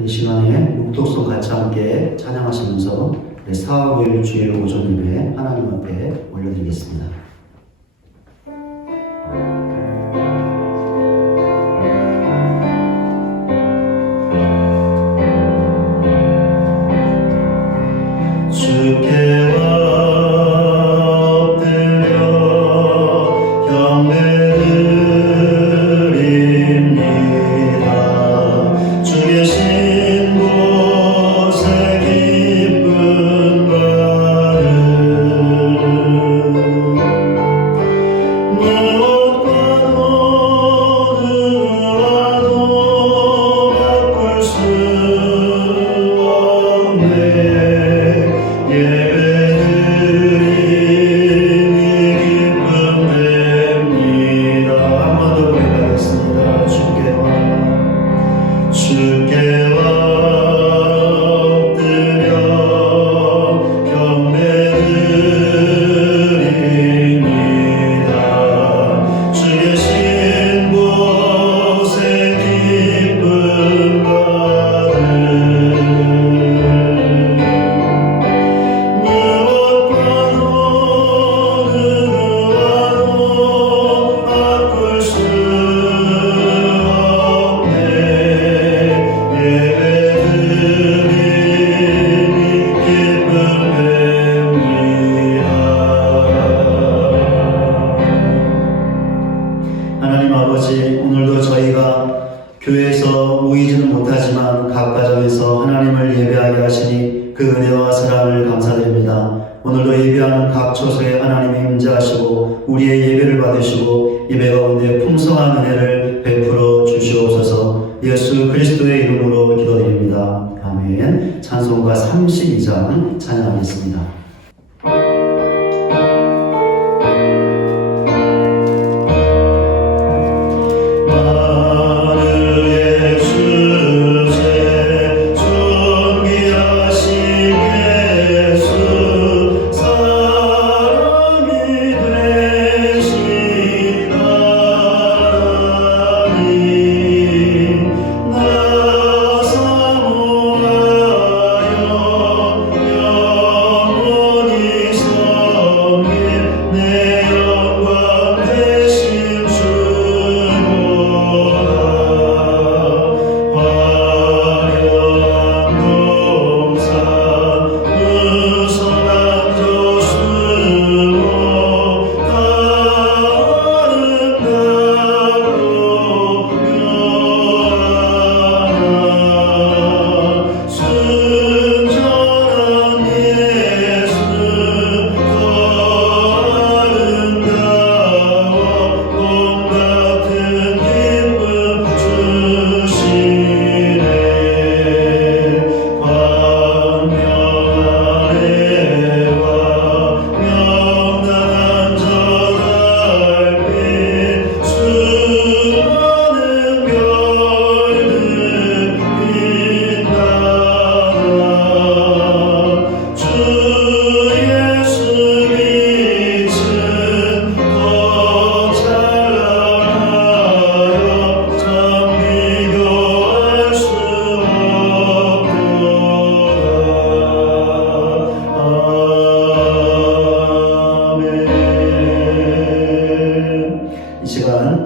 이 시간에 육독성 같이 함께 찬양하시면서 사흘 주일 오전 예배 하나님 앞에 올려드리겠습니다. 하나님 아버지, 오늘도 저희가 교회에서 모이지는 못하지만 각 가정에서 하나님을 예배하게 하시니 그 은혜와 사랑을 감사드립니다. 오늘도 예배하는 각 처소에 하나님이 임재하시고 우리의 예배를 받으시고 예배 가운데 풍성한 은혜를 베풀어 주시옵소서. 예수 그리스도의 이름으로 기도드립니다. 아멘. 찬송가 32장 찬양하겠습니다.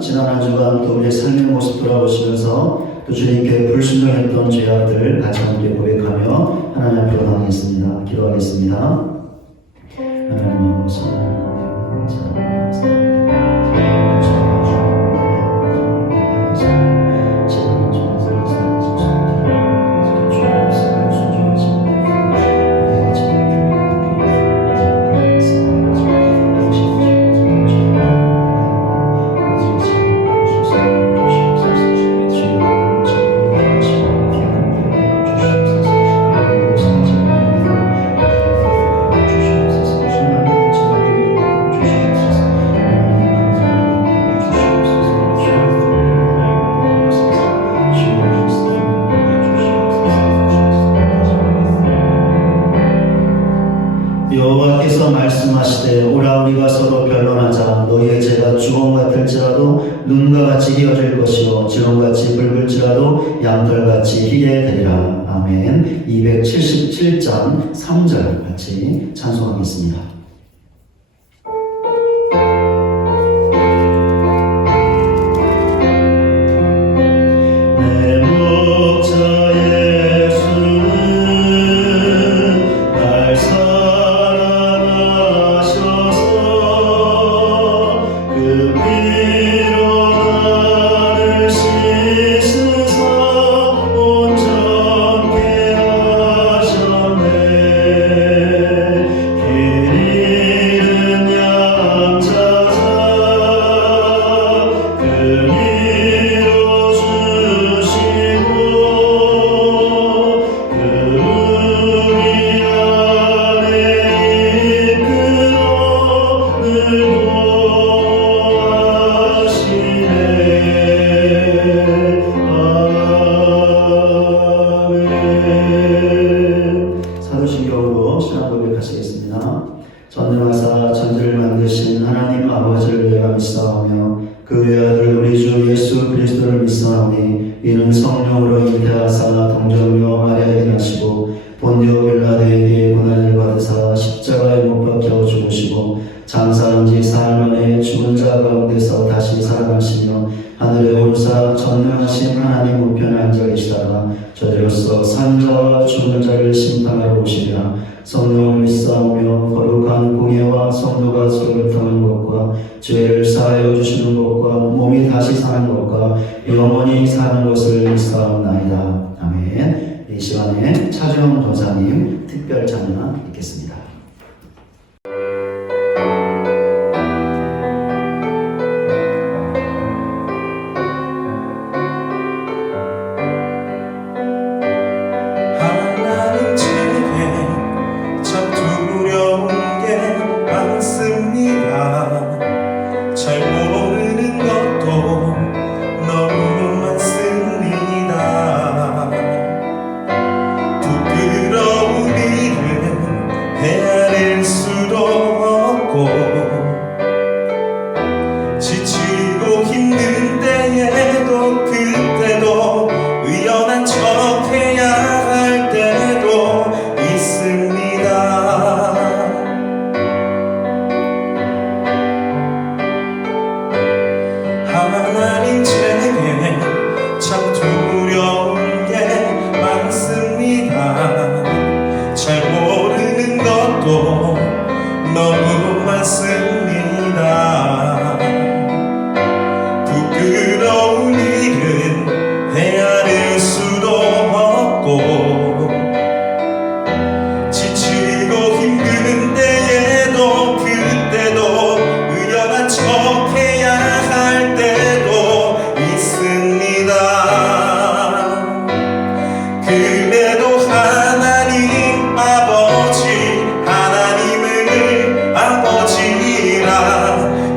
지난 한 주간 또 우리의 삶의 모습 돌아보시면서 또 주님께 불순종했던 죄악들을 같이 함께 고백하며 하나님 앞으로 나가겠습니다. 기도하겠습니다. 하나님 아버지, 여호와께서 말씀하시되 오라 우리가 서로 변론하자. 너희의 죄가 주검 같을지라도 눈과 같이 희어질 것이요 지렁같이 붉을지라도 양털같이 희게 되리라. 아멘. 277장 3절 같이 찬송하겠습니다. 사도신경으로 신앙 고백하시겠습니다. 전능하사 천지를 만드신 하나님 아버지를 외아 믿사오며 그 외아들 우리 주 예수 그리스도를 믿사오니 이는 성령으로 잉태하사 동정녀 마리아에게 나시고 본디오 빌라도에게 고난을 받으사 십자가에 못 박혀 죽으시고 장사한 지 사흘 만에 죽은 자 가운데서 다시 살아나시며 하늘에 오르사 전능하신 하나님 우편에 앉아 계시다가 저리로서 산자와 죽은 자를 심판하러 오시리라. 성령을 믿사오며 거룩한 공예와 성도가 서로를 통하는 것과 죄를 사하여 주시는 것과 몸이 다시 사는 것과 영원히 사는 것을 믿사옵나이다. 아멘. 이 시간에 차주영 도사님 특별 찬양 읽겠습니다. 하나님 제게 참 두려운 게 많습니다. 잘 모르는 것도 너무 많습니다. 부끄러운 일은 헤아릴 수도 없고 지치고 힘든 때에도 그때도 의연한 척해야 할 때도 있습니다. 그래도 하나님 아버지 하나님을 아버지라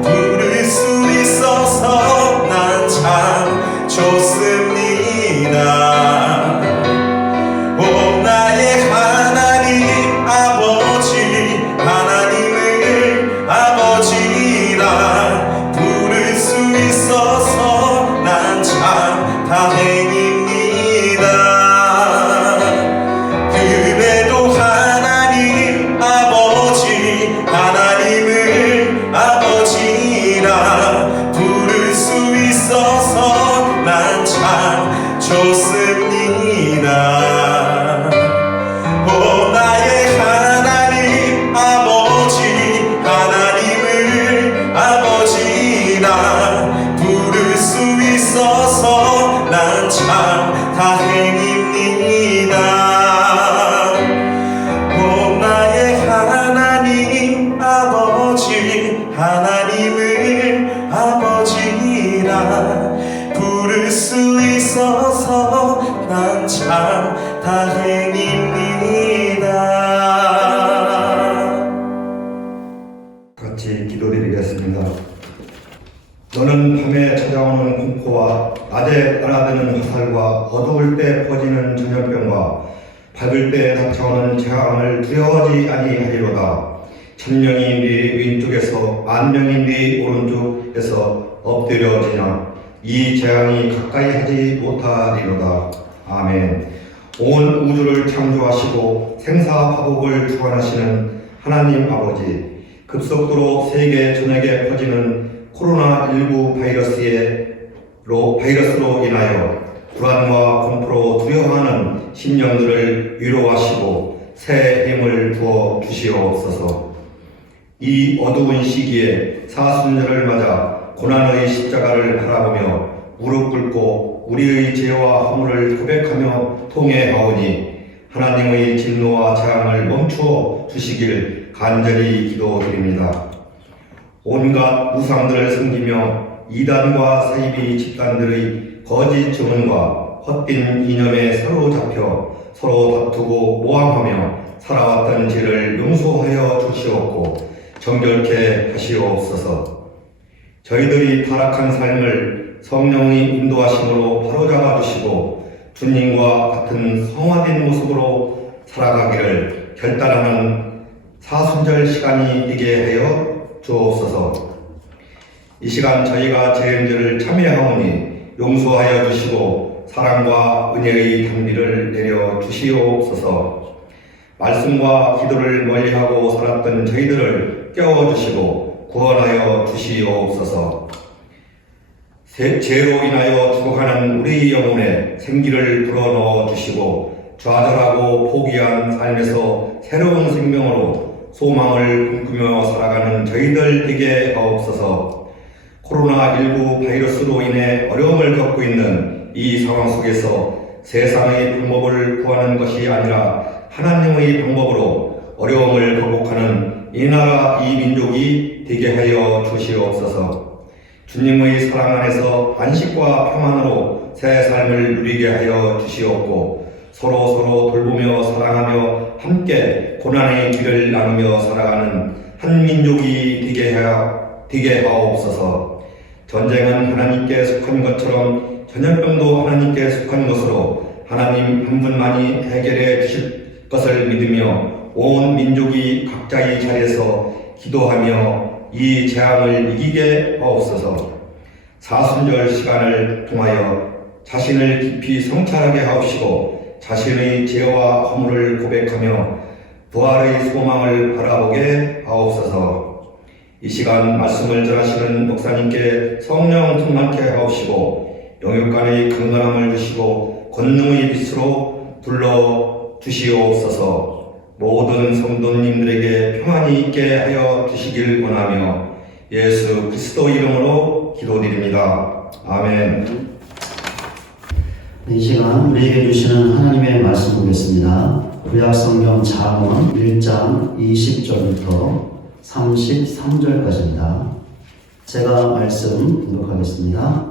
부를 수 있어서 난 참 좋습니다. 오 나의 하나님 아버지 하나님을 아버지라 부를 수 있어서 난 참 다행입니다. 그래도 하나님 아버지 하나님을 아버지라 부를 수 있어서 난 참 좋습니다. 오 나의 하나님 아버지 하나님을 아버지라 부를 수 있어서 난 참 다행입니다. 오 나의 하나님 아버지 하나님을 아버지라 부를 수 있어서 난 참 다행입니다. 같이 기도드리겠습니다. 너는 밤에 찾아오는 공포와 낮에 날아드는 화살과 어두울 때 퍼지는 전염병과 밝을 때 닥쳐오는 재앙을 두려워하지 아니하리로다. 천명이 네 왼쪽에서 만명이 네 오른쪽에서 엎드려지냐 이 재앙이 가까이 하지 못하리로다. 아멘. 온 우주를 창조하시고 생사화복을 주관하시는 하나님 아버지, 급속도로 세계 전역에 퍼지는 코로나19 바이러스로 인하여 불안과 공포로 두려워하는 심령들을 위로하시고 새 힘을 부어 주시옵소서. 이 어두운 시기에 사순절을 맞아 고난의 십자가를 바라보며 무릎 꿇고 우리의 죄와 허물을 고백하며 통회하오니 하나님의 진노와 재앙을 멈추어 주시길 간절히 기도드립니다. 온갖 우상들을 섬기며 이단과 사이비 집단들의 거짓 증언과 헛된 이념에 사로잡혀 서로 다투고 모함하며 살아왔던 죄를 용서하여 주시옵고 정결케 하시옵소서. 저희들이 타락한 삶을 성령의 인도하심으로 바로잡아 주시고 주님과 같은 성화된 모습으로 살아가기를 결단하는 사순절 시간이 되게 하여 주옵소서. 이 시간 저희가 죄인들을 참여하오니 용서하여 주시고 사랑과 은혜의 단비를 내려 주시옵소서. 말씀과 기도를 멀리하고 살았던 저희들을 깨워주시고 구원하여 주시옵소서. 죄로 인하여 죽어가는 우리 영혼에 생기를 불어넣어 주시고 좌절하고 포기한 삶에서 새로운 생명으로 소망을 꿈꾸며 살아가는 저희들 되게 하옵소서. 코로나19 바이러스로 인해 어려움을 겪고 있는 이 상황 속에서 세상의 방법을 구하는 것이 아니라 하나님의 방법으로 어려움을 극복하는 이 나라 이 민족이 되게 하여 주시옵소서. 주님의 사랑 안에서 안식과 평안으로 새 삶을 누리게 하여 주시옵고 서로 돌보며 사랑하며 함께 고난의 길을 나누며 살아가는 한 민족이 되게 하옵소서. 전쟁은 하나님께 속한 것처럼 전염병도 하나님께 속한 것으로 하나님 한 분만이 해결해 주실 것을 믿으며 온 민족이 각자의 자리에서 기도하며 이 재앙을 이기게 하옵소서. 사순절 시간을 통하여 자신을 깊이 성찰하게 하옵시고 자신의 죄와 허물을 고백하며 부활의 소망을 바라보게 하옵소서. 이 시간 말씀을 전하시는 목사님께 성령 충만케 하옵시고 영육간의 강건함을 주시고 권능의 빛으로 불러 주시옵소서. 모든 성도님들에게 평안이 있게 하여 주시길 원하며 예수 그리스도 이름으로 기도드립니다. 아멘. 이 시간 우리에게 주시는 하나님의 말씀 보겠습니다. 구약성경 잠언 1장 20절부터 33절까지입니다. 제가 말씀 교독하겠습니다.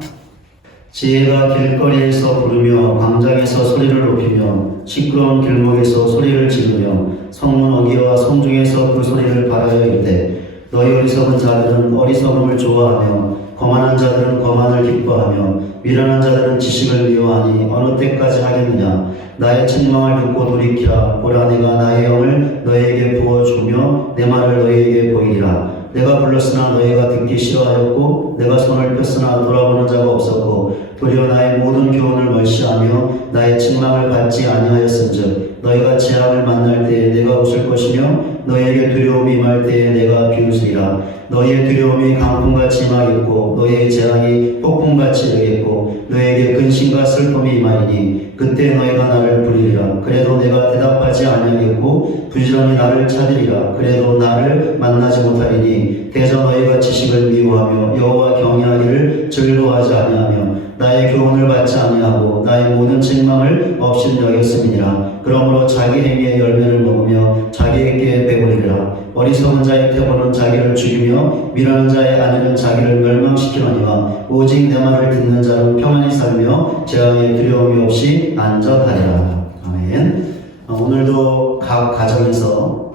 지혜가 길거리에서 부르며 광장에서 소리를 높이며 시끄러운 길목에서 소리를 지르며 성문 어귀와 성중에서 그 소리를 발하여 이르되 너희 어리석은 자들은 어리석음을 좋아하며 거만한 자들은 거만을 기뻐하며 미련한 자들은 지식을 미워하니 어느 때까지 하겠느냐. 나의 책망을 듣고 돌이키라. 보라 내가 나의 영을 너희에게 부어주며 내 말을 너희에게 보이리라. 내가 불렀으나 너희가 듣기 싫어하였고 내가 손을 폈으나 돌아보는 자가 없었고 도리어 나의 모든 교훈을 멀시하며 나의 책망을 받지 아니하였은즉 너희가 재앙을 만날 때에 내가 웃을 것이며 너희에게 두려움이 임할 때에 내가 비웃으리라. 너희의 두려움이 강풍같이 임하겠고 너희의 재앙이 폭풍같이 이르겠고 너희에게 근심과 슬픔이 임하리니 그때 너희가 나를 부르리라. 그래도 내가 대답하지 아니하겠고 부지런히 나를 찾으리라. 그래도 나를 만나지 못하리니 대저 너희가 지식을 미워하며 여호와 경외하기를 즐거워하지 아니하며 나의 교훈을 받지 아니하고 나의 모든 책망을 없인 여겼음이니라. 그러므로 자기 행위의 열매를 먹으며 자기에게 배부리리라. 어리석은 자의 태고는 자기를 죽이며 미련한 자의 아내는 자기를 멸망시키노니와 오직 내 말을 듣는 자는 평안히 살며 재앙의 두려움이 없이 안전하리라. 아멘. 오늘도 각 가정에서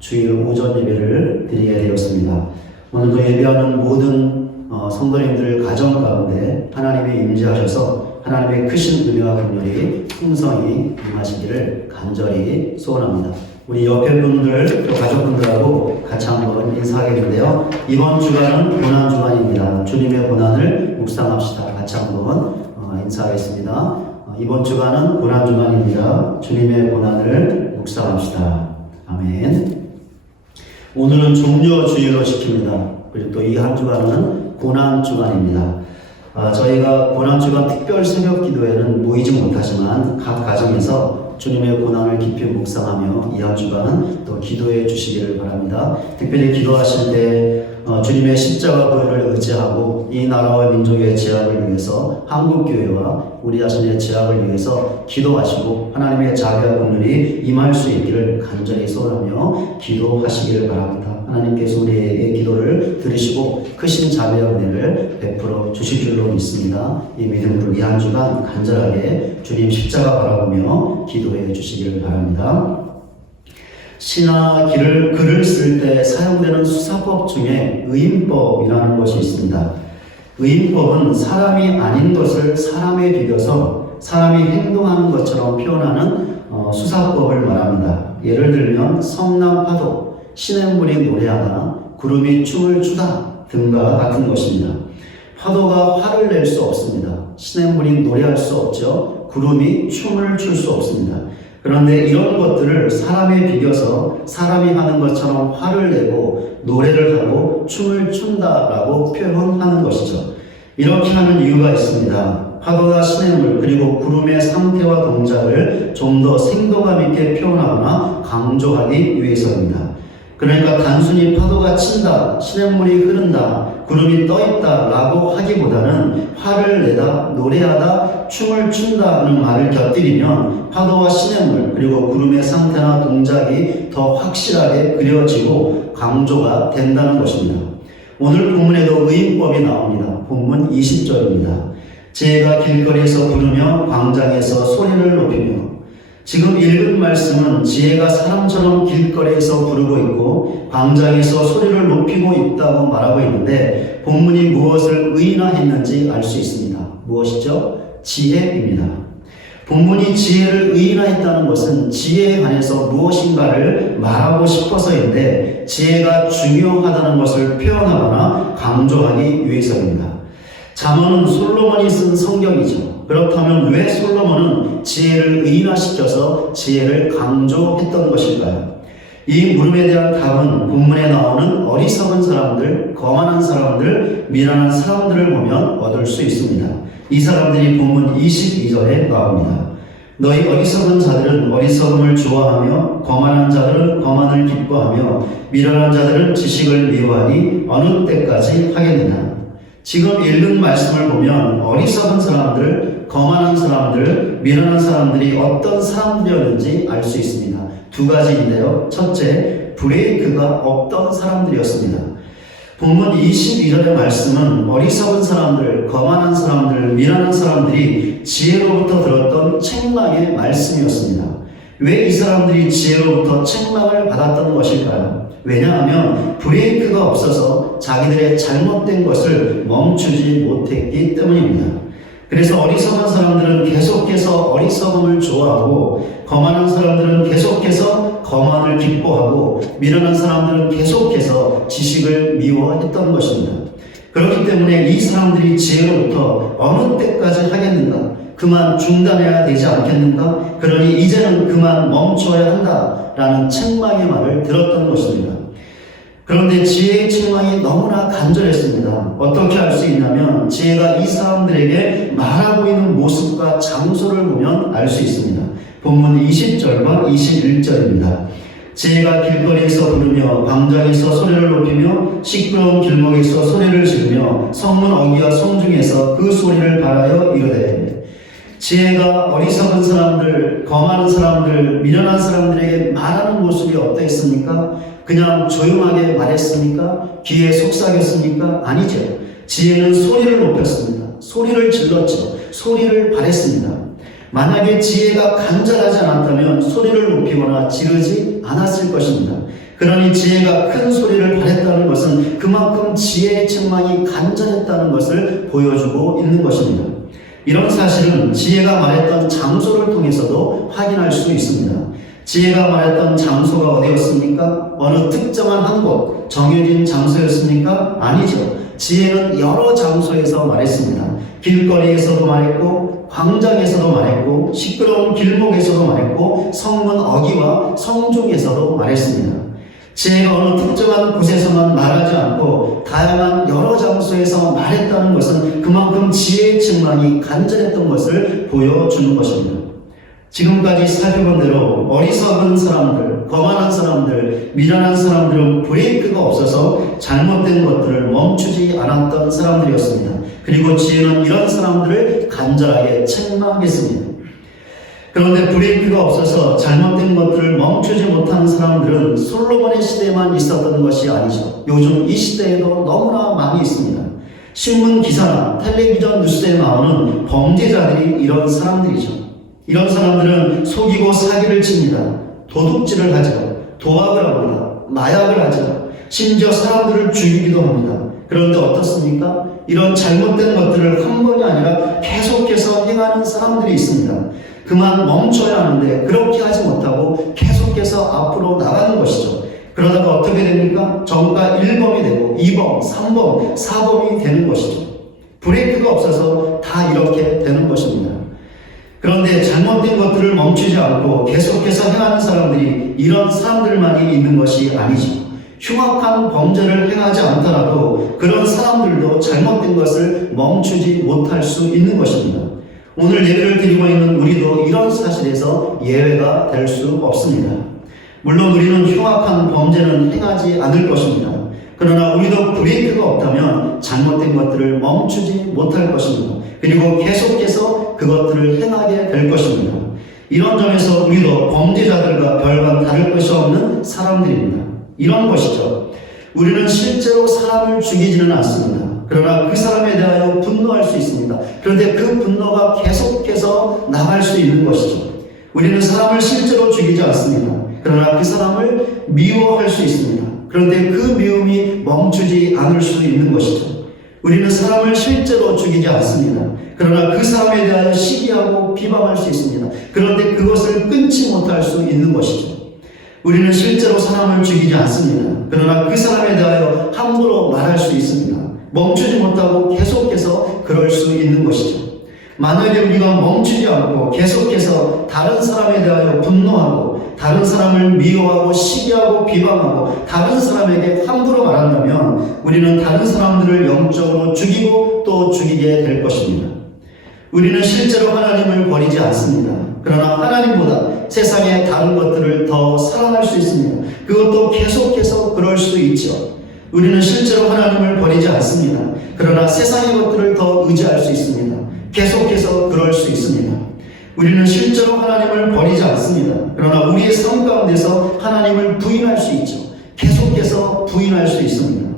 주일 오전 예배를 드리게 되었습니다. 오늘도 예배하는 모든 성도님들 가정 가운데 하나님이 임재하셔서 하나님의 크신 은혜와 긍휼이 풍성히 임하시기를 간절히 소원합니다. 우리 옆에 분들, 또 가족분들하고 같이 한번 인사하겠는데요. 이번 주간은 고난 주간입니다. 주님의 고난을 묵상합시다. 같이 한번 인사하겠습니다. 이번 주간은 고난 주간입니다. 주님의 고난을 묵상합시다. 아멘. 오늘은 종려 주일로 지킵니다. 그리고 또 이 한 주간은 고난 주간입니다. 저희가 고난 주간 특별 새벽 기도에는 모이지 못하지만 각 가정에서 주님의 고난을 깊이 묵상하며 이 한 주간 또 기도해 주시기를 바랍니다. 특별히 기도하실 때 주님의 십자가 보혈을 의지하고 이 나라와 민족의 제약을 위해서 한국교회와 우리 자신의 제약을 위해서 기도하시고 하나님의 자비와 긍휼이 임할 수 있기를 간절히 소원하며 기도하시기를 바랍니다. 하나님께서 우리의 기도를 들으시고 크신 자비와 은혜를 베풀어 주실 줄로 믿습니다. 이 믿음으로 이 한 주간 간절하게 주님 십자가 바라보며 기도해 주시기를 바랍니다. 시나 글을 쓸 때 사용되는 수사법 중에 의인법이라는 것이 있습니다. 의인법은 사람이 아닌 것을 사람에 비벼서 사람이 행동하는 것처럼 표현하는 수사법을 말합니다. 예를 들면 성남파도, 시냇물이 노래하다, 구름이 춤을 추다 등과 같은 것입니다. 파도가 화를 낼 수 없습니다. 시냇물이 노래할 수 없죠. 구름이 춤을 출 수 없습니다. 그런데 이런 것들을 사람에 비겨서 사람이 하는 것처럼 화를 내고 노래를 하고 춤을 춘다라고 표현하는 것이죠. 이렇게 하는 이유가 있습니다. 파도와 시냇물 그리고 구름의 상태와 동작을 좀 더 생동감 있게 표현하거나 강조하기 위해서입니다. 그러니까 단순히 파도가 친다, 시냇물이 흐른다, 구름이 떠있다 라고 하기보다는 화를 내다, 노래하다, 춤을 춘다는 말을 곁들이면 파도와 시냇물 그리고 구름의 상태나 동작이 더 확실하게 그려지고 강조가 된다는 것입니다. 오늘 본문에도 의인법이 나옵니다. 본문 20절입니다. 지혜가 길거리에서 부르며 광장에서 소리를 높이며. 지금 읽은 말씀은 지혜가 사람처럼 길거리에서 부르고 있고 광장에서 소리를 높이고 있다고 말하고 있는데 본문이 무엇을 의인화했는지 알 수 있습니다. 무엇이죠? 지혜입니다. 본문이 지혜를 의인화했다는 것은 지혜에 관해서 무엇인가를 말하고 싶어서인데 지혜가 중요하다는 것을 표현하거나 강조하기 위해서입니다. 잠언은 솔로몬이 쓴 성경이죠. 그렇다면 왜 솔로몬은 지혜를 의인화시켜서 지혜를 강조했던 것일까요? 이 물음에 대한 답은 본문에 나오는 어리석은 사람들, 거만한 사람들, 미련한 사람들을 보면 얻을 수 있습니다. 이 사람들이 본문 22절에 나옵니다. 너희 어리석은 자들은 어리석음을 좋아하며 거만한 자들은 거만을 기뻐하며 미련한 자들은 지식을 미워하니 어느 때까지 하겠느냐. 지금 읽은 말씀을 보면 어리석은 사람들, 거만한 사람들, 미련한 사람들이 어떤 사람들이었는지 알 수 있습니다. 두 가지인데요. 첫째, 브레이크가 없던 사람들이었습니다. 본문 22절의 말씀은 어리석은 사람들, 거만한 사람들, 미련한 사람들이 지혜로부터 들었던 책망의 말씀이었습니다. 왜 이 사람들이 지혜로부터 책망을 받았던 것일까요? 왜냐하면 브레이크가 없어서 자기들의 잘못된 것을 멈추지 못했기 때문입니다. 그래서 어리석은 사람들은 계속해서 어리석음을 좋아하고 거만한 사람들은 계속해서 거만을 기뻐하고 미련한 사람들은 계속해서 지식을 미워했던 것입니다. 그렇기 때문에 이 사람들이 지혜로부터 어느 때까지 하겠는가? 그만 중단해야 되지 않겠는가? 그러니 이제는 그만 멈춰야 한다라는 책망의 말을 들었던 것입니다. 그런데 지혜의 책망이 너무나 간절했습니다. 어떻게 알 수 있냐면 지혜가 이 사람들에게 말하고 있는 모습과 장소를 보면 알 수 있습니다. 본문 20절과 21절입니다. 지혜가 길거리에서 부르며 광장에서 소리를 높이며 시끄러운 길목에서 소리를 지르며 성문 어귀와 성중에서 그 소리를 발하여 이르되. 지혜가 어리석은 사람들, 거만한 사람들, 미련한 사람들에게 말하는 모습이 어땠습니까? 그냥 조용하게 말했습니까? 귀에 속삭였습니까? 아니죠. 지혜는 소리를 높였습니다. 소리를 질렀죠. 소리를 발했습니다. 만약에 지혜가 간절하지 않았다면 소리를 높이거나 지르지 않았을 것입니다. 그러니 지혜가 큰 소리를 발했다는 것은 그만큼 지혜의 책망이 간절했다는 것을 보여주고 있는 것입니다. 이런 사실은 지혜가 말했던 장소를 통해서도 확인할 수 있습니다. 지혜가 말했던 장소가 어디였습니까? 어느 특정한 한 곳, 정해진 장소였습니까? 아니죠. 지혜는 여러 장소에서 말했습니다. 길거리에서도 말했고, 광장에서도 말했고, 시끄러운 길목에서도 말했고, 성문 어귀와 성중에서도 말했습니다. 지혜가 어느 특정한 곳에서만 말하지 않고 다양한 여러 장소에서 말했다는 것은 그만큼 지혜의 책망이 간절했던 것을 보여주는 것입니다. 지금까지 살펴본 대로 어리석은 사람들, 거만한 사람들, 미련한 사람들은 브레이크가 없어서 잘못된 것들을 멈추지 않았던 사람들이었습니다. 그리고 지혜는 이런 사람들을 간절하게 책망했습니다. 그런데 브레이크가 없어서 잘못된 것들을 멈추지 못하는 사람들은 솔로몬의 시대에만 있었던 것이 아니죠. 요즘 이 시대에도 너무나 많이 있습니다. 신문 기사나 텔레비전 뉴스에 나오는 범죄자들이 이런 사람들이죠. 이런 사람들은 속이고 사기를 칩니다. 도둑질을 하죠. 도박을 합니다. 마약을 하죠. 심지어 사람들을 죽이기도 합니다. 그런데 어떻습니까? 이런 잘못된 것들을 한 번이 아니라 계속해서 행하는 사람들이 있습니다. 그만 멈춰야 하는데 그렇게 하지 못하고 계속해서 앞으로 나가는 것이죠. 그러다가 어떻게 됩니까? 정가 1범이 되고 2범, 3범, 4범이 되는 것이죠. 브레이크가 없어서 다 이렇게 되는 것입니다. 그런데 잘못된 것들을 멈추지 않고 계속해서 행하는 사람들이 이런 사람들만이 있는 것이 아니죠. 흉악한 범죄를 행하지 않더라도 그런 사람들도 잘못된 것을 멈추지 못할 수 있는 것입니다. 오늘 예배를 드리고 있는 우리도 이런 사실에서 예외가 될 수 없습니다. 물론 우리는 흉악한 범죄는 행하지 않을 것입니다. 그러나 우리도 브레이크가 없다면 잘못된 것들을 멈추지 못할 것입니다. 그리고 계속해서 그것들을 행하게 될 것입니다. 이런 점에서 우리도 범죄자들과 별반 다를 것이 없는 사람들입니다. 이런 것이죠. 우리는 실제로 사람을 죽이지는 않습니다. 그러나 그 사람에 대하여 분노할 수 있습니다. 그런데 그 분노가 계속해서 나갈 수 있는 것이죠. 우리는 사람을 실제로 죽이지 않습니다. 그러나 그 사람을 미워할 수 있습니다. 그런데 그 미움이 멈추지 않을 수 있는 것이죠. 우리는 사람을 실제로 죽이지 않습니다. 그러나 그 사람에 대하여 시기하고 비방할 수 있습니다. 그런데 그것을 끊지 못할 수 있는 것이죠. 우리는 실제로 사람을 죽이지 않습니다. 그러나 그 사람에 대하여 함부로 말할 수 있습니다. 멈추지 못하고 계속해서 그럴 수 있는 것이죠. 만약에 우리가 멈추지 않고 계속해서 다른 사람에 대하여 분노하고 다른 사람을 미워하고 시기하고 비방하고 다른 사람에게 함부로 말한다면 우리는 다른 사람들을 영적으로 죽이고 또 죽이게 될 것입니다. 우리는 실제로 하나님을 버리지 않습니다. 그러나 하나님보다 세상의 다른 것들을 더 사랑할 수 있습니다. 그것도 계속해서 그럴 수 있죠. 우리는 실제로 하나님을 버리지 않습니다. 그러나 세상의 것들을 더 의지할 수 있습니다. 계속해서 그럴 수 있습니다. 우리는 실제로 하나님을 버리지 않습니다. 그러나 우리의 삶 가운데서 하나님을 부인할 수 있죠. 계속해서 부인할 수 있습니다.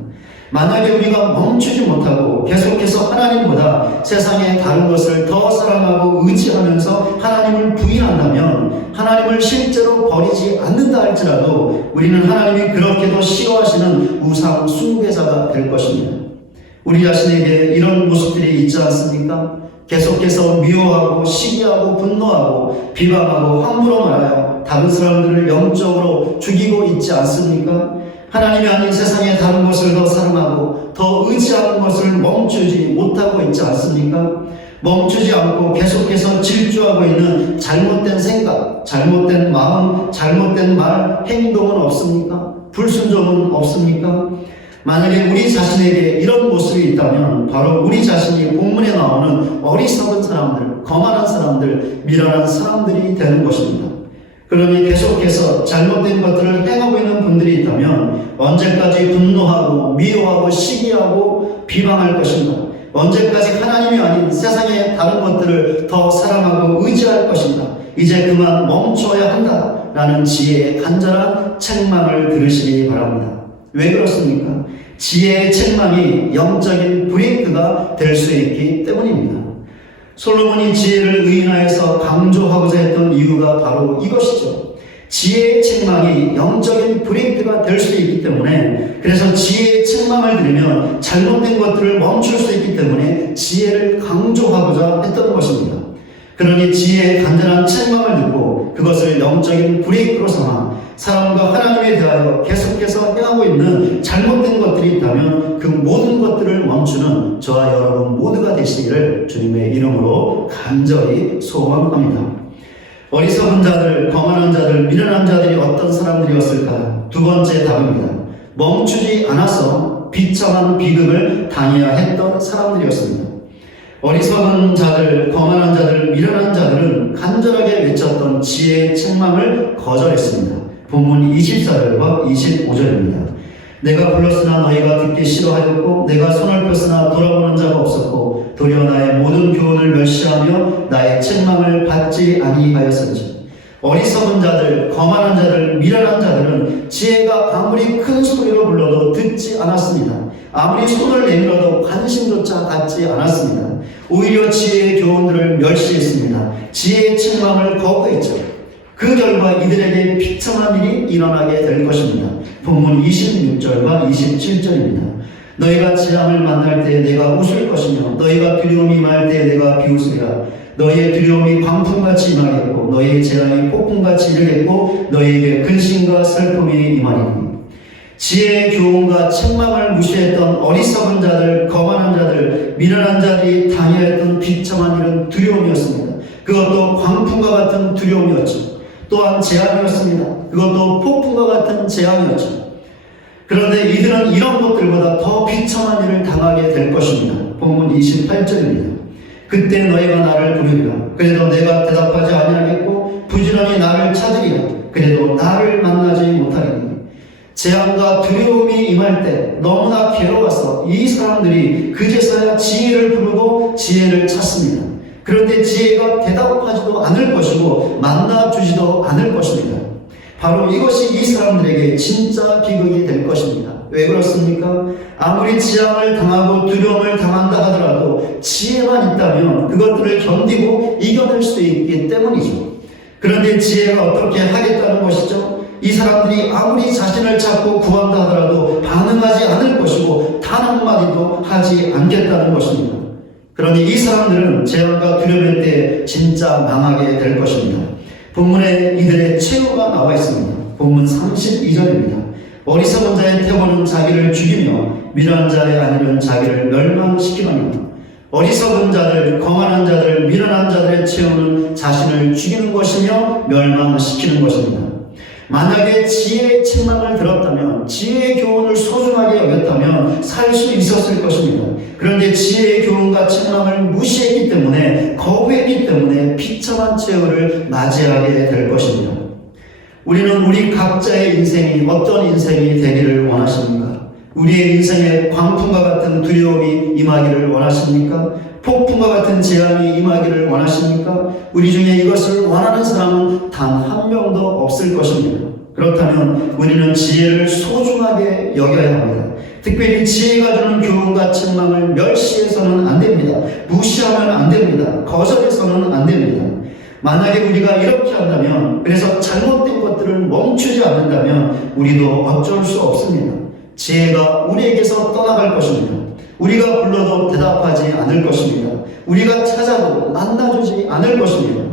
만약에 우리가 멈추지 못하고 계속해서 하나님보다 세상의 다른 것을 더 사랑하고 의지하면서 하나님을 부인한다면 하나님을 실제로 버리지 않는다 할지라도 우리는 하나님이 그렇게도 싫어하시는 우상 숭배자가 될 것입니다. 우리 자신에게 이런 모습들이 있지 않습니까? 계속해서 미워하고 시기하고 분노하고 비방하고 함부로 말하여 다른 사람들을 영적으로 죽이고 있지 않습니까? 하나님이 아닌 세상의 다른 것을 더 사랑하고 더 의지하는 것을 멈추지 못하고 있지 않습니까? 멈추지 않고 계속해서 질주하고 있는 잘못된 생각, 잘못된 마음, 잘못된 말, 행동은 없습니까? 불순종은 없습니까? 만약에 우리 자신에게 이런 모습이 있다면 바로 우리 자신이 본문에 나오는 어리석은 사람들, 거만한 사람들, 미련한 사람들이 되는 것입니다. 그러니 계속해서 잘못된 것들을 행하고 있는 분들이 있다면 언제까지 분노하고 미워하고 시기하고 비방할 것인가? 언제까지 하나님이 아닌 세상의 다른 것들을 더 사랑하고 의지할 것인가? 이제 그만 멈춰야 한다라는 지혜의 간절한 책망을 들으시기 바랍니다. 왜 그렇습니까? 지혜의 책망이 영적인 브레이크가 될 수 있기 때문입니다. 솔로몬이 지혜를 의인하여서 강조하고자 했던 이유가 바로 이것이죠. 지혜의 책망이 영적인 브레이크가 될 수 있기 때문에 그래서 지혜의 책망을 들으면 잘못된 것들을 멈출 수 있기 때문에 지혜를 강조하고자 했던 것입니다. 그러니 지혜의 간절한 책망을 듣고 그것을 영적인 브레이크로 삼아 사람과 하나님에 대하여 계속해서 행하고 있는 잘못된 것들이 있다면 그 모든 것들을 멈추는 저와 여러분 모두가 되시기를 주님의 이름으로 간절히 소원합니다. 어리석은 자들, 거만한 자들, 미련한 자들이 어떤 사람들이었을까? 두 번째 답입니다. 멈추지 않아서 비참한 비극을 당해야 했던 사람들이었습니다. 어리석은 자들, 거만한 자들, 미련한 자들은 간절하게 외쳤던 지혜의 책망을 거절했습니다. 본문 24절과 25절입니다. 내가 불렀으나 너희가 듣기 싫어하였고 내가 손을 폈으나 돌아보는 자가 없었고 도리어 나의 모든 교훈을 멸시하며 나의 책망을 받지 아니하였은지. 어리석은 자들, 거만한 자들, 미련한 자들은 지혜가 아무리 큰 소리로 불러도 듣지 않았습니다. 아무리 손을 내밀어도 관심조차 갖지 않았습니다. 오히려 지혜의 교훈들을 멸시했습니다. 지혜의 책망을 거부했죠. 그 결과 이들에게 비참한 일이 일어나게 될 것입니다. 본문 26절과 27절입니다. 너희가 재앙을 만날 때 내가 웃을 것이며 너희가 두려움이 임할 때 내가 비웃으리라. 너희의 두려움이 광풍같이 임하겠고 너희의 재앙이 폭풍같이 이르겠고 너희에게 근심과 슬픔이 임하리니. 지혜의 교훈과 책망을 무시했던 어리석은 자들, 거만한 자들, 미련한 자들이 당해야 했던 비참한 일은 두려움이었습니다. 그것도 광풍과 같은 두려움이었죠. 또한 재앙이었습니다. 그것도 폭풍과 같은 재앙이었죠. 그런데 이들은 이런 것들보다 더 비참한 일을 당하게 될 것입니다. 본문 28절입니다. 그때 너희가 나를 부르리라. 그래도 내가 대답하지 아니하겠고 부지런히 나를 찾으리라. 그래도 나를 만나지 못하리니. 재앙과 두려움이 임할 때 너무나 괴로워서 이 사람들이 그제서야 지혜를 부르고 지혜를 찾습니다. 그런데 지혜가 대답하지도 않을 것이고 만나주지도 않을 것입니다. 바로 이것이 이 사람들에게 진짜 비극이 될 것입니다. 왜 그렇습니까? 아무리 재앙을 당하고 두려움을 당한다 하더라도 지혜만 있다면 그것들을 견디고 이겨낼 수 있기 때문이죠. 그런데 지혜가 어떻게 하겠다는 것이죠? 이 사람들이 아무리 자신을 찾고 구한다 하더라도 반응하지 않을 것이고 단 한마디도 하지 않겠다는 것입니다. 그러니 이 사람들은 재앙과 두려움일 때 진짜 망하게 될 것입니다. 본문에 이들의 최후가 나와 있습니다. 본문 32절입니다. 어리석은 자의 태고는 자기를 죽이며 미련한 자의 안위는 자기를 멸망시키느니라. 어리석은 자들, 거만한 자들, 미련한 자들의 최후는 자신을 죽이는 것이며 멸망시키는 것입니다. 만약에 지혜의 책망을 들었다면, 지혜의 교훈을 소중하게 여겼다면 살 수 있었을 것입니다. 그런데 지혜의 교훈과 책망을 무시했기 때문에, 거부했기 때문에 비참한 최후를 맞이하게 될 것입니다. 우리는 우리 각자의 인생이 어떤 인생이 되기를 원하십니까? 우리의 인생에 광풍과 같은 두려움이 임하기를 원하십니까? 폭풍과 같은 재앙이 임하기를 원하십니까? 우리 중에 이것을 원하는 사람은 단 한 명도 없을 것입니다. 그렇다면 우리는 지혜를 소중하게 여겨야 합니다. 특별히 지혜가 주는 교훈과 책망을 멸시해서는 안 됩니다. 무시하면 안 됩니다. 거절해서는 안 됩니다. 만약에 우리가 이렇게 한다면, 그래서 잘못된 것들을 멈추지 않는다면 우리도 어쩔 수 없습니다. 지혜가 우리에게서 떠나갈 것입니다. 우리가 불러도 대답하지 않을 것입니다. 우리가 찾아도 만나주지 않을 것입니다.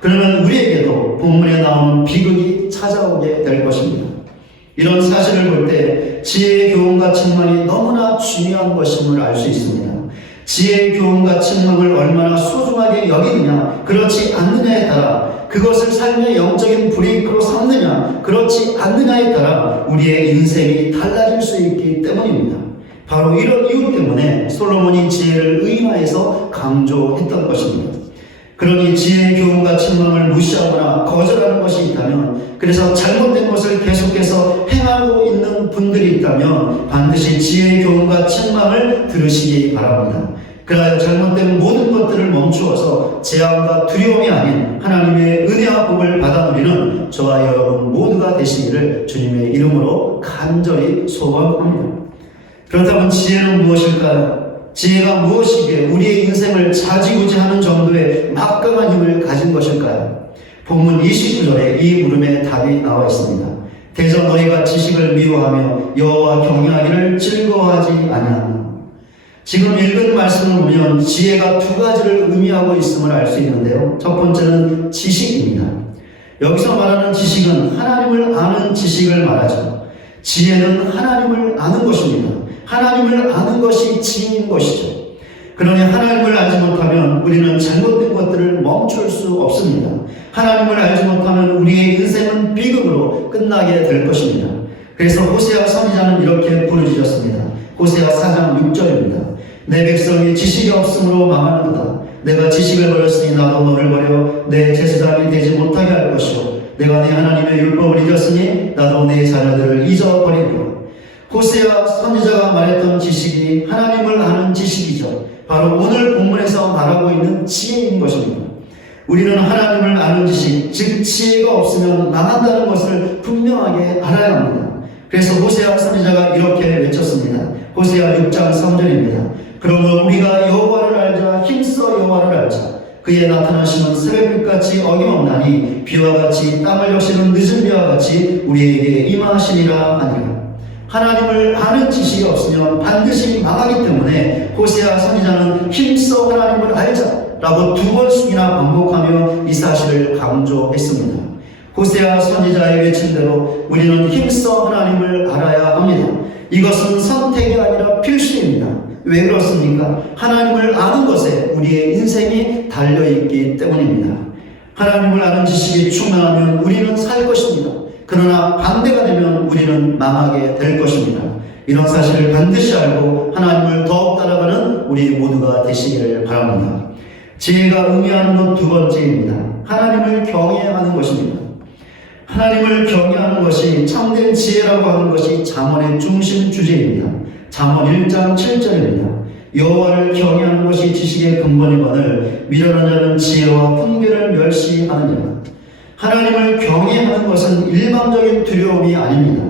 그러면 우리에게도 본문에 나오는 비극이 찾아오게 될 것입니다. 이런 사실을 볼 때 지혜의 교훈과 책망이 너무나 중요한 것임을 알 수 있습니다. 지혜의 교훈과 책망을 얼마나 소중하게 여기느냐, 그렇지 않느냐에 따라, 그것을 삶의 영적인 브레이크로 삼느냐, 그렇지 않느냐에 따라 우리의 인생이 달라질 수 있기 때문입니다. 바로 이런 이유 때문에 솔로몬이 지혜를 의인화해서 강조했던 것입니다. 그러니 지혜의 교훈과 책망을 무시하거나 거절하는 것이 있다면, 그래서 잘못된 것을 계속해서 행하고 있는 분들이 있다면 반드시 지혜의 교훈과 책망을 들으시기 바랍니다. 그래야 잘못된 모든 것들을 멈추어서 재앙과 두려움이 아닌 하나님의 은혜와 복을 받아 누리는 저와 여러분 모두가 되시기를 주님의 이름으로 간절히 소원합니다. 그렇다면 지혜는 무엇일까요? 지혜가 무엇이기에 우리의 인생을 좌지우지하는 정도의 막강한 힘을 가진 것일까요? 본문 29절에 이 물음에 답이 나와 있습니다. 대저 너희가 지식을 미워하며 여호와 경외하기를 즐거워하지 아니하나. 지금 읽은 말씀을 보면 지혜가 두 가지를 의미하고 있음을 알 수 있는데요. 첫 번째는 지식입니다. 여기서 말하는 지식은 하나님을 아는 지식을 말하죠. 지혜는 하나님을 아는 것입니다. 하나님을 아는 것이 지혜인 것이죠. 그러니 하나님을 알지 못하면 우리는 잘못된 것들을 멈출 수 없습니다. 하나님을 알지 못하면 우리의 인생은 비극으로 끝나게 될 것입니다. 그래서 호세아 선지자는 이렇게 부르짖었습니다. 호세아 4장 6절입니다. 내 백성이 지식이 없으므로 망하는도다. 내가 지식을 버렸으니 나도 너를 버려 내 제사장이 되지 못하게 할 것이요 내가 네 하나님의 율법을 잊었으니 나도 내 자녀들을 잊어버리리라. 호세아 선지자가 말했던 지식이 하나님을 아는 지식이죠. 바로 오늘 본문에서 말하고 있는 지혜인 것입니다. 우리는 하나님을 아는 지식, 즉 지혜가 없으면 망한다는 것을 분명하게 알아야 합니다. 그래서 호세아 선지자가 이렇게 외쳤습니다. 호세아 6장 3절입니다. 그러므로 우리가 여호와를 알자, 힘써 여호와를 알자. 그의 나타나심은 새벽빛같이 어김없나니 비와 같이 땅을 적시는 늦은 비와 같이 우리에게 임하시리라 하니라. 하나님을 아는 지식이 없으면 반드시 망하기 때문에 호세아 선지자는 힘써 하나님을 알자라고 2번씩이나 반복하며 이 사실을 강조했습니다. 호세아 선지자의 외침대로 우리는 힘써 하나님을 알아야 합니다. 이것은 선택이 아니라 필수입니다. 왜 그렇습니까? 하나님을 아는 것에 우리의 인생이 달려있기 때문입니다. 하나님을 아는 지식이 충만하면 우리는 살 것입니다. 그러나 반대가 되면 우리는 망하게 될 것입니다. 이런 사실을 반드시 알고 하나님을 더욱 따라가는 우리 모두가 되시기를 바랍니다. 지혜가 의미하는 것 두 번째입니다. 하나님을 경외하는 것입니다. 하나님을 경외하는 것이 참된 지혜라고 하는 것이 잠언의 중심 주제입니다. 잠언 1장 7절입니다. 여호와를 경외하는 것이 지식의 근본이거늘 미련한 자는 지혜와 훈계를 멸시하느니라. 하나님을 경외하는 것은 일반적인 두려움이 아닙니다.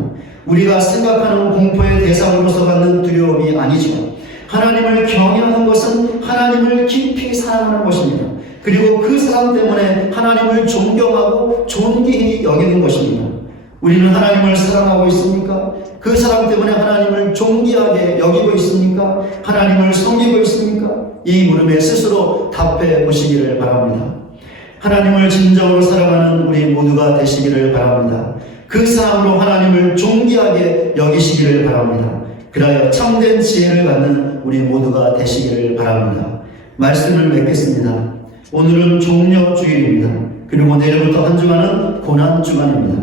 우리가 생각하는 공포의 대상으로서 갖는 두려움이 아니죠. 하나님을 경외하는 것은 하나님을 깊이 사랑하는 것입니다. 그리고 그 사랑 때문에 하나님을 존경하고 존귀히 여기는 것입니다. 우리는 하나님을 사랑하고 있습니까? 그 사랑 때문에 하나님을 존귀하게 여기고 있습니까? 하나님을 섬기고 있습니까? 이 물음에 스스로 답해 보시기를 바랍니다. 하나님을 진정으로 사랑하는 우리 모두가 되시기를 바랍니다. 그 사랑으로 하나님을 존귀하게 여기시기를 바랍니다. 그리하여 참된 지혜를 갖는 우리 모두가 되시기를 바랍니다. 말씀을 맺겠습니다. 오늘은 종려주일입니다. 그리고 내일부터 한 주간은 고난주간입니다.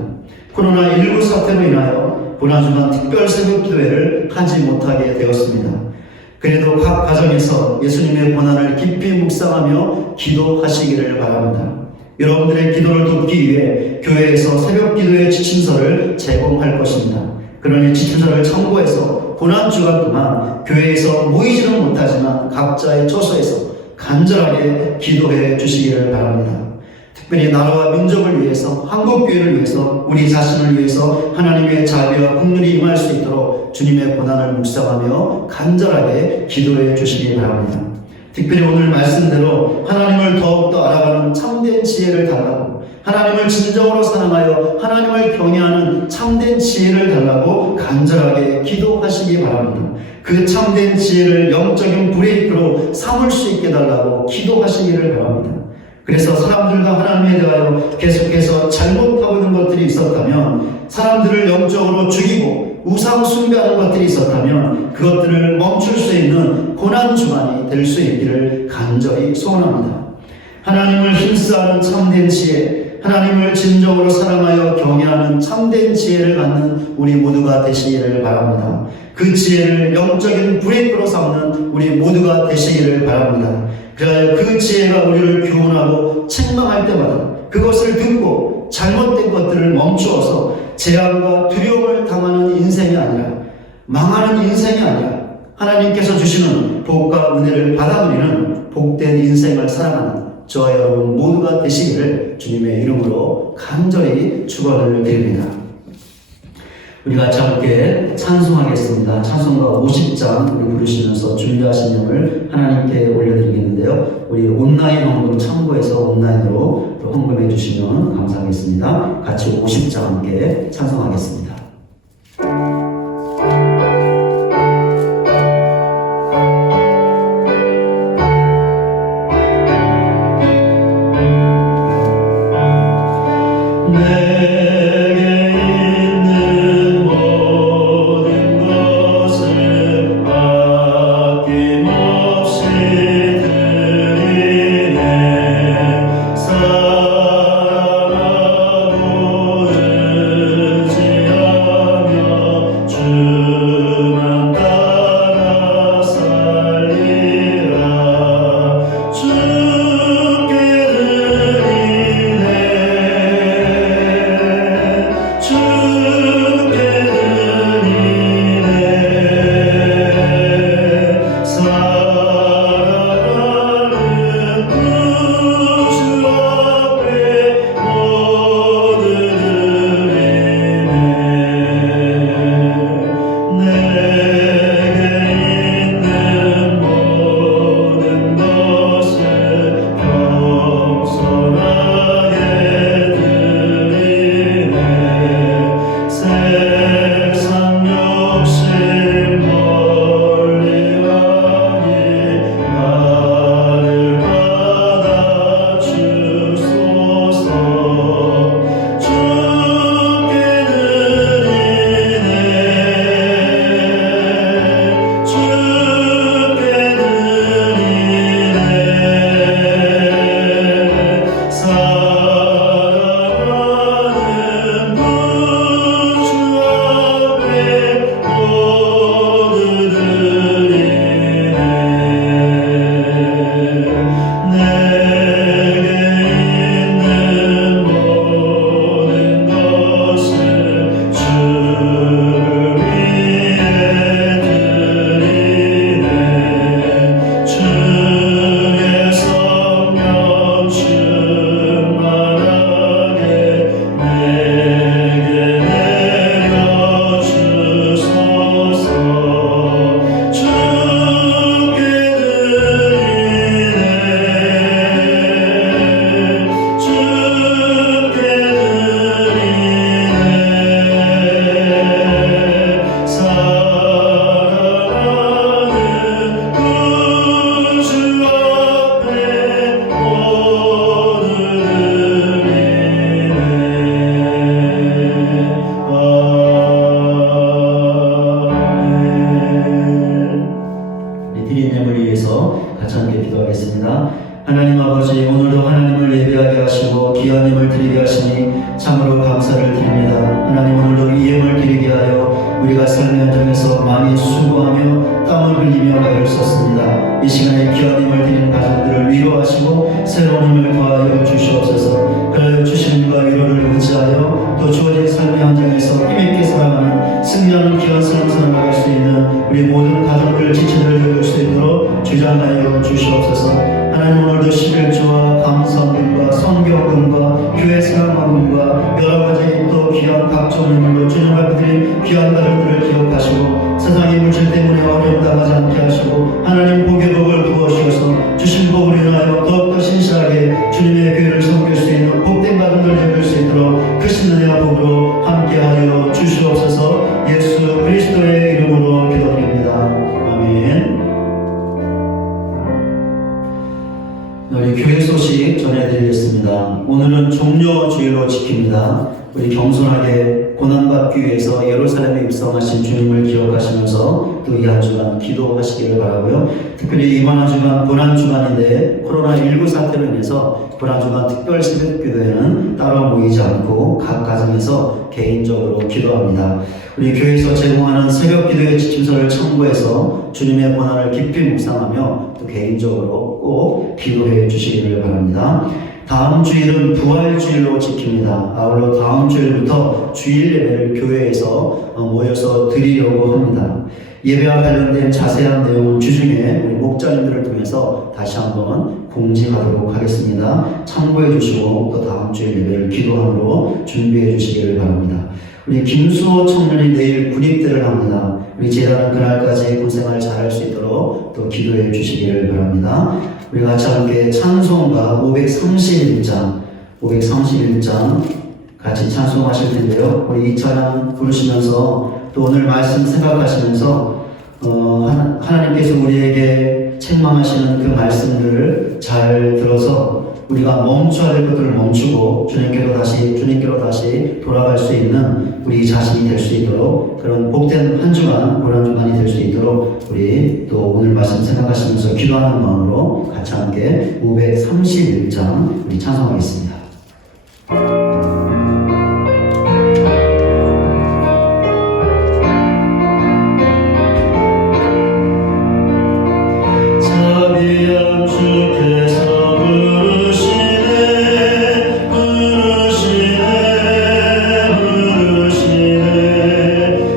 코로나19 사태로 인하여 고난주간 특별 새벽 기도회를 하지 못하게 되었습니다. 그래도 각 가정에서 예수님의 고난을 깊이 묵상하며 기도하시기를 바랍니다. 여러분들의 기도를 돕기 위해 교회에서 새벽 기도의 지침서를 제공할 것입니다. 그러니 지침서를 참고해서 고난주간 동안 교회에서 모이지는 못하지만 각자의 처소에서 간절하게 기도해 주시기를 바랍니다. 특별히 나라와 민족을 위해서, 한국교회를 위해서, 우리 자신을 위해서 하나님의 자비와 긍휼이 임할 수 있도록 주님의 고난을 묵상하며 간절하게 기도해 주시기 바랍니다. 특별히 오늘 말씀대로 하나님을 더욱더 알아가는 참된 지혜를 달라고, 하나님을 진정으로 사랑하여 하나님을 경외하는 참된 지혜를 달라고 간절하게 기도하시기 바랍니다. 그 참된 지혜를 영적인 브레이크로 삼을 수 있게 달라고 기도하시기를 바랍니다. 그래서 사람들과 하나님에 대하여 계속해서 잘못하고 있는 것들이 있었다면, 사람들을 영적으로 죽이고 우상 숭배하는 것들이 있었다면 그것들을 멈출 수 있는 고난주간이 될 수 있기를 간절히 소원합니다. 하나님을 힘쓰는 참된 지혜, 하나님을 진정으로 사랑하여 경외하는 참된 지혜를 갖는 우리 모두가 되시기를 바랍니다. 그 지혜를 영적인 브레이크로 삼는 우리 모두가 되시기를 바랍니다. 그래야 그 지혜가 우리를 교훈하고 책망할 때마다 그것을 듣고 잘못된 것들을 멈추어서 재앙과 두려움을 당하는 인생이 아니라, 망하는 인생이 아니라 하나님께서 주시는 복과 은혜를 받아 누리는 복된 인생을 살아가는 저와 여러분 모두가 되시기를 주님의 이름으로 간절히 축원을 드립니다. 우리가 함께 찬송하겠습니다. 찬송가 50장 우리 부르시면서 준비하신 영을 하나님께 올려드리겠는데요. 우리 온라인 헌금 참고해서 온라인으로 헌금해 주시면 감사하겠습니다. 같이 50장 함께 찬송하겠습니다. 하나님 아버지, 오늘도 하나님을 예배하게 하시고 귀한 힘을 드리게 하시니 참으로 감사를 드립니다. 하나님, 오늘도 이 힘을 드리게 하여 우리가 삶의 현장에서 많이 수고하며 땀을 흘리며 애를 썼습니다. 이 시간에 귀한 힘을 드리는 가족들을 위로하시고 새로운 힘을 더하여 주시옵소서. 그 주신 힘과 위로를 의지하여 또 주어진 삶의 현장에서 힘있게 살아가는 승리하는 귀한 삶을 살아갈 수 있는 우리 모든 가족들 지체들 되어줄 수 있도록 주장하여 주시옵소서. 하나님, 오늘도 11조와 감사금과 성경금과 교회 생활만금과 여러가지 또 귀한 각종 인물로 주님 앞에 드린 귀한 가족들을 기억하시고 세상의 물질 때문에 어려움 당하지 않게 하시고 하나님 복의 복을 부어주셔서 주신 복을 인하여 더욱더 신실하게 주님의 교회를 섬길 수 있는 복된 가족들 되어줄 수 있도록 크신 은혜와 복으로 함께하여 주시옵소서. 예수 그리스도의 이름으로 기도드립니다. 아멘. 우리 교회 소식 전해드리겠습니다. 오늘은 종려주일로 지킵니다. 우리 겸손하게 고난받기 위해서 예루살렘에 입성하신 주님을 기억하시면서 또 이 한 주간 기도하시기를 바라고요. 특별히 이번 한 주간 고난주간인데 코로나19 사태로 인해서 이번 한 주간 특별 새벽기도회는 따로 모이지 않고 각 가정에서 개인적으로 기도합니다. 우리 교회에서 제공하는 새벽기도회 지침서를 참고해서 주님의 고난을 깊이 묵상하며 또 개인적으로 꼭 기도해 주시기를 바랍니다. 다음 주일은 부활주일로 지킵니다. 아울러 다음 주일부터 주일 예배를 교회에서 모여서 드리려고 합니다. 예배와 관련된 자세한 내용은 주중에 우리 목자님들을 통해서 다시 한번 공지하도록 하겠습니다. 참고해 주시고 또 다음 주일 예배를 기도함으로 준비해 주시기를 바랍니다. 우리 김수호 청년이 내일 군입대를 합니다. 우리 재단은 그날까지 군생활 잘할 수 있도록 또 기도해 주시기를 바랍니다. 우리 같이 함께 찬송가 531장 531장 같이 찬송하실 텐데요. 우리 이 찬양 부르시면서 또 오늘 말씀 생각하시면서 하나님께서 우리에게 책망하시는 그 말씀들을 잘 들어서 우리가 멈춰야 될 것들을 멈추고 주님께로 다시 돌아갈 수 있는 우리 자신이 될 수 있도록 그런 복된 한 주간, 고난 주간이 될 수 있도록 우리 또 오늘 말씀 생각하시면서 기도하는 마음으로 같이 함께 531장 우리 찬송하겠습니다. 자비한 주께서 부르시네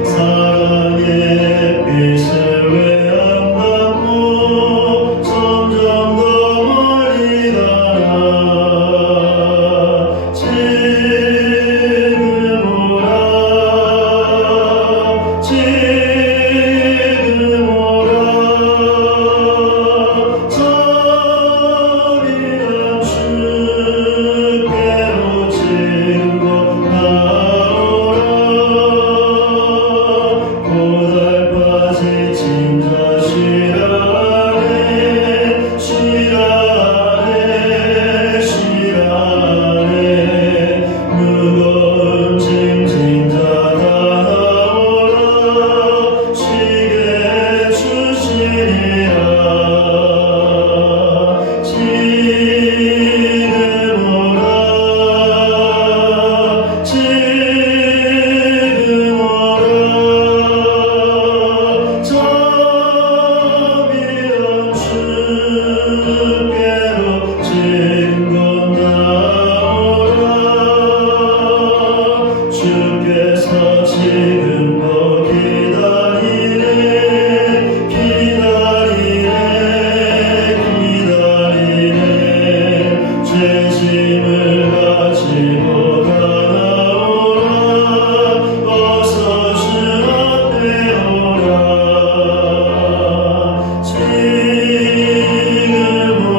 사랑의 빛을 왜 안 받고 점점 더 멀리 가나 지금 오라 자비한 주께로 지금 나오라 고달파 지친 자 쉬라네 무거운 짐진 자 다 나오라 쉬게 주시리라 지금 오라 자비한 주께로 지금 나오라 주께서 지금도 기다리네 죄짐을 가지고 다 나오라 어서 주 앞에 오라 지금 오라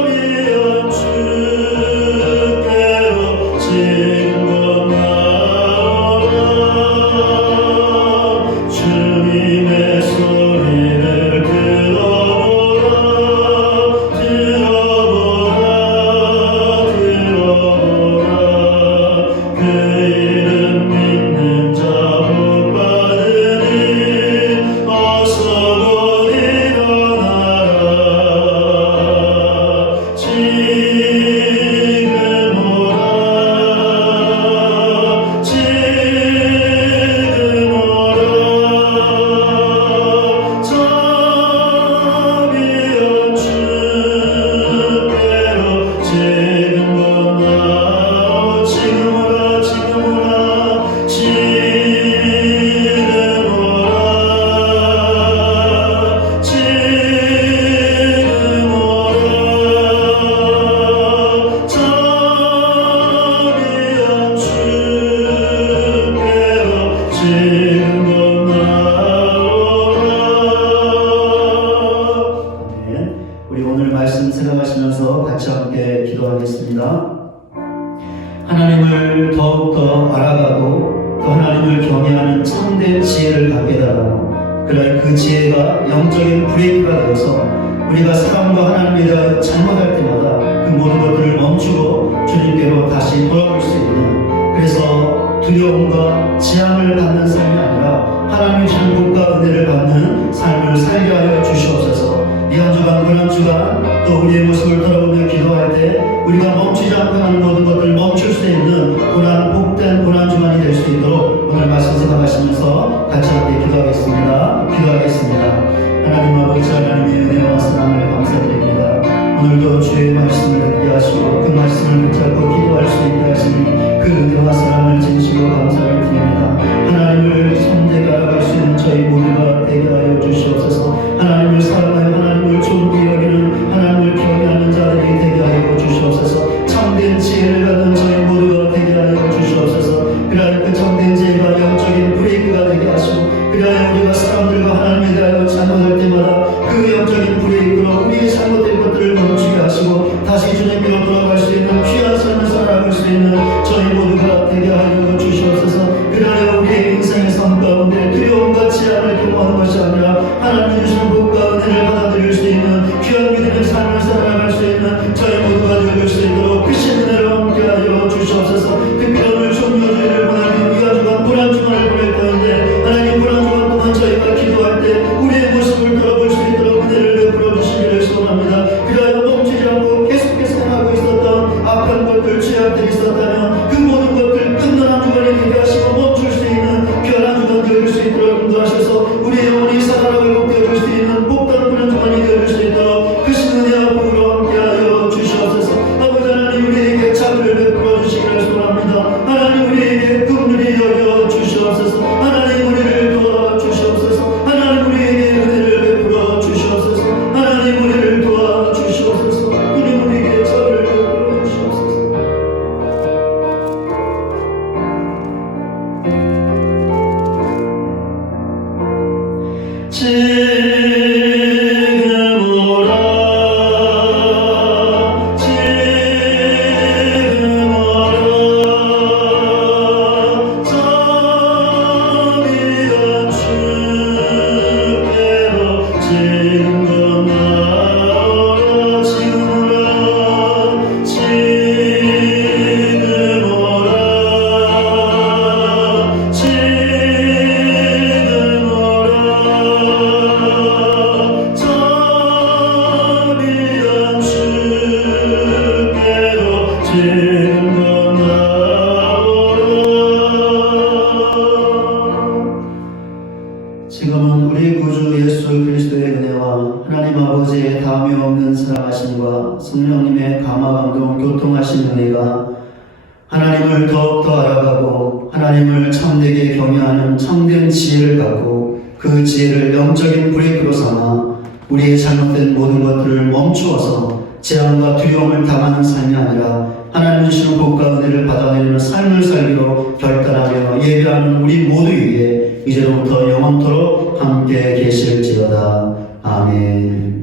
자비한 주께로 지금 나오라 주님의 소리를 들어보라 그 이름 믿는 자 복 받으니 어서 곧 일어나라 지금 오라 자비한 주께로 지금 나오 지금 오라 자비한 주께로 지금 나오라 아멘. 우리 오늘 말씀 생각하시면서 같이 함께 기도하겠습니다. 하나님을 더욱더 알아가고 또 하나님을 경외하는 참된 지혜를 갖게 달라고 그럴 그 지혜가 영적인 브레이크가 되어서 우리가 사람과 하나님에 대해 잘못할 때마다 그 모든 것들을 멈추고 주님께로 다시 돌아올 수 있는 그래서 두려움과 지향을 받는 삶이 아니라 하나님의 주신 복과 은혜를 받는 삶을 살게 하여 주시옵소서. 이 한 주간 고난 주간 또 우리의 모습을 돌아보며 기도할 때 우리가 멈추지 않고 하는 모든 것들을 멈출 수 있는 복된 고난 주간이 될 수 있도록 오늘 말씀 생각하시면서 같이 함께 기도하겠습니다. 하나님 아버지 하나님의 은혜와 사랑을 감사드립니다. 오늘도 주의 말씀을 듣게 하시고 그 말씀을 붙잡고 기도할 수 있게 하시니 그 은혜와 사랑을 진심으로 감사를 드립니다. 하나님을 참되게 알아갈 수 있는 저희 모두가 되게 하여 주시옵소서. 하나님을 사랑하여 하나님을 존귀 여기는 하나님을 경외하는 자들이 되게 하여 주시옵소서. 참된 지혜를 갖는 저희 모두가 되게 하여 주시옵소서. 그러한 그 참된 지혜가 영적인 브레이크가 되게 하시고 그러한 하나님이 주신 복과 은혜를 받아들일 수 있는 귀한 믿음의 삶을 살아갈 수 있는 저희 모두가 되어줄 수 있도록 크신 은혜로 함께하여 주시옵소서. 특별히 오늘 종료주의를 보내며 이 주간 불안 주간을 보낼 터인데 하나님 불안 주간 동안 저희가 기도할 때 우리의 모습을 돌아볼 수 있도록 은혜를 베풀어 주시기를 소원합니다. 그리하여 멈추지 않고 계속해서 행하고 있었던 악한 것들, 죄악들이 있었다면 그 모든 것들 끝난 한 주간이 되게 하시고 멈출 수 있는 귀한 한 주간 되어줄 수 있도록 인도하셔서 우리의 영혼이 살아나고 회복되어줄 수 있는 복된 그런 주간이 되어줄 수 있도록 그 신은혜와 복으로 함께하여 주시옵소서. 아버지 하나님, 우리에게 자비를 베풀어 주시기를 소원합니다. 하나님, 우리에게 긍휼히 여겨 주시옵소서. 하나님, 우리를 도와 주시옵소서. 하나님, 우리에게 은혜를 베풀어 주시옵소서. 하나님, 우리를 도와 주시옵소서. 주님, 우리에게 자비를 베풀어 주시옵소서. 지금 오라, 지금 오라, 자비한 주께로 지금 건너오라, 지금 오라, 지금 오라, 지금 오라, 자비한 주께로 지금 건너오라. 지금은 우리 구주 예수 그리스도의 은혜와 하나님 아버지의 다함이 없는 사랑하심과 성령님의 감화 감동 교통하신 은혜가 하나님을 더욱더 알아가고 하나님을 참되게 경외하는 참된 지혜를 갖고 그 지혜를 영적인 브레이크로 삼아 우리의 잘못된 모든 것들을 멈추어서 재앙과 두려움을 당하는 삶이 아니라 하나님 주시는 복과 은혜를 받아내리는 삶을 살기로 결단하며 예배하는 우리 모두 위에 이제로부터 영원토록 함께 계실지어다. 아멘.